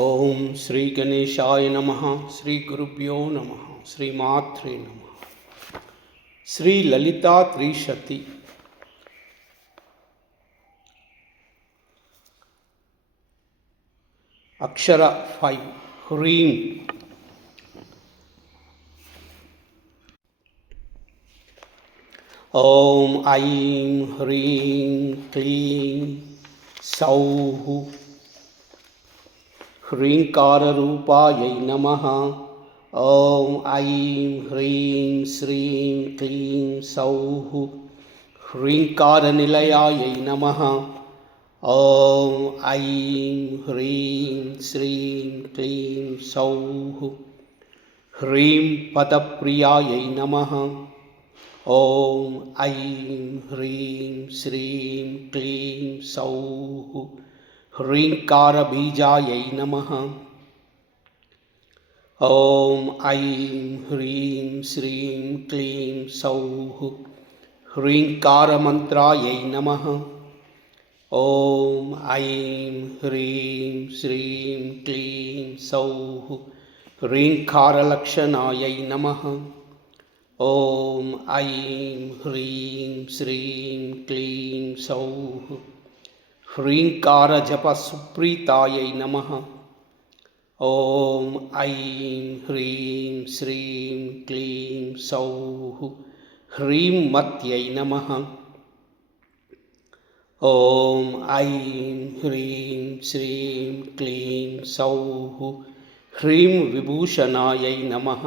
ఓం శ్రీ గణేశాయ నమః. శ్రీ గురుభ్యో నమః. శ్రీమాత్రే నమః. శ్రీ లలితా త్రిశతి. అక్షర 5 హ్రీం. ఓం ఐం హ్రీం క్లీం సౌః హ్రీంకారరూపాయై నమః. ఓం ఐం హ్రీం శ్రీం క్లీం సౌః హ్రీంకారనిలయాయై నమః. ఓం ఐం హ్రీం శ్రీం క్లీం సౌః హ్రీం పదప్రియాయై నమః. ఓం ఐం హ్రీం శ్రీం క్లీం సౌః హ్రీంకారబీజాయై నమః. ఓం ఐం హ్రీం శ్రీం క్లీం సౌః హ్రీంకారమంత్రాయై నమః. ఓం ఐం హ్రీం శ్రీం క్లీం సౌః హ్రీంకారలక్షణాయై నమః. ఓం ఐం హ్రీం శ్రీం క్లీం సౌః హ్రీంకారజపసుప్రీతాయై నమః. ఓం ఐం హ్రీం శ్రీం క్లీం సౌః హ్రీంమత్యై నమః. ఓం ఐం హ్రీం శ్రీం క్లీం సౌః హ్రీం విభూషణాయై నమః.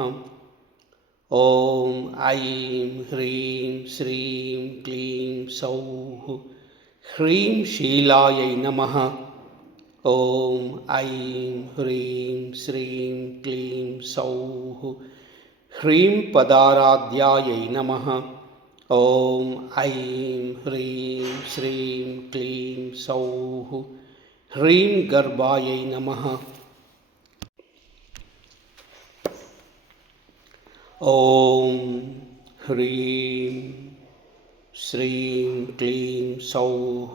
ఓం ఐం హ్రీం శ్రీం క్లీం సౌః హ్రీం శీలాయై నమః. ఓం ఐం హ్రీం శ్రీం క్లీం సౌః హ్రీం పదారాధ్యాయై నమః. ఓం ఐం హ్రీం శ్రీం క్లీం సౌః హ్రీం గర్భాయై నమః. ఓం హ్రీం శ్రీం క్లీం సౌః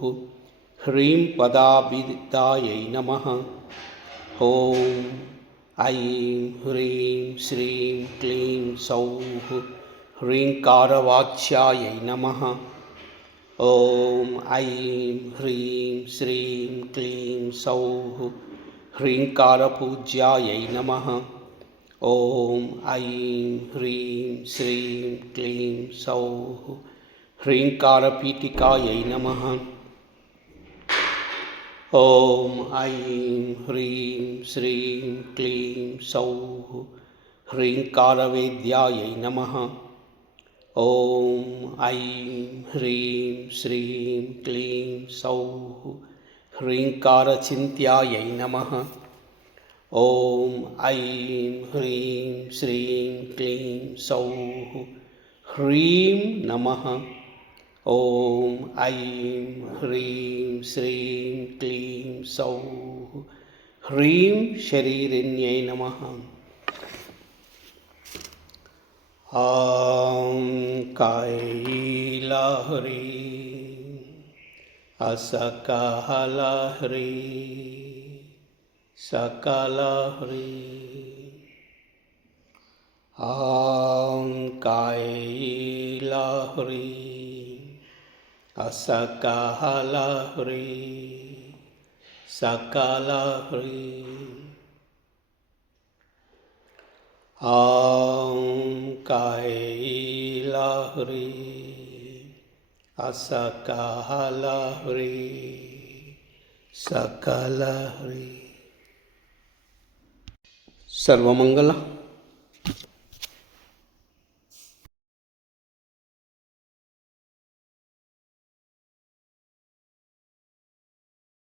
హ్రీం పదాభిదాయై నమః. ఓం ఐం హ్రీం శ్రీం క్లీం సౌః హ్రీంకారవాచ్యాయై నమః. ఓం ఐం హ్రీం శ్రీం క్లీం సౌః హ్రీంకారపూజ్యాయై నమః. ఓం ఐం హ్రీం శ్రీం క్లీం సౌః హ్రీంకారపీఠికాయై నమః. ఓం ఐం హ్రీం శ్రీం క్లీం సౌః హ్రీంకారవేద్యాయై నమః. ఓం ఐం హ్రీం శ్రీం క్లీం సౌః హ్రీంకారచింత్యాయై నమః. ఓం ఐం హ్రీం శ్రీం క్లీం సౌః హ్రీం నమః. ఓం ఐం హ్రీం శ్రీం క్లీం సౌః హ్రీం శరీరిణ్యై నమః. ఆం కైలాహ్రీం అసకహలహ్రీం సకలహ్రీం. ఆం కైలాహ్రీం అసకహలహ్రీం సకలహ్రీం. ఆం కైలాహ్రీం అసకహలహ్రీం సకలహ్రీం. సర్వమంగళ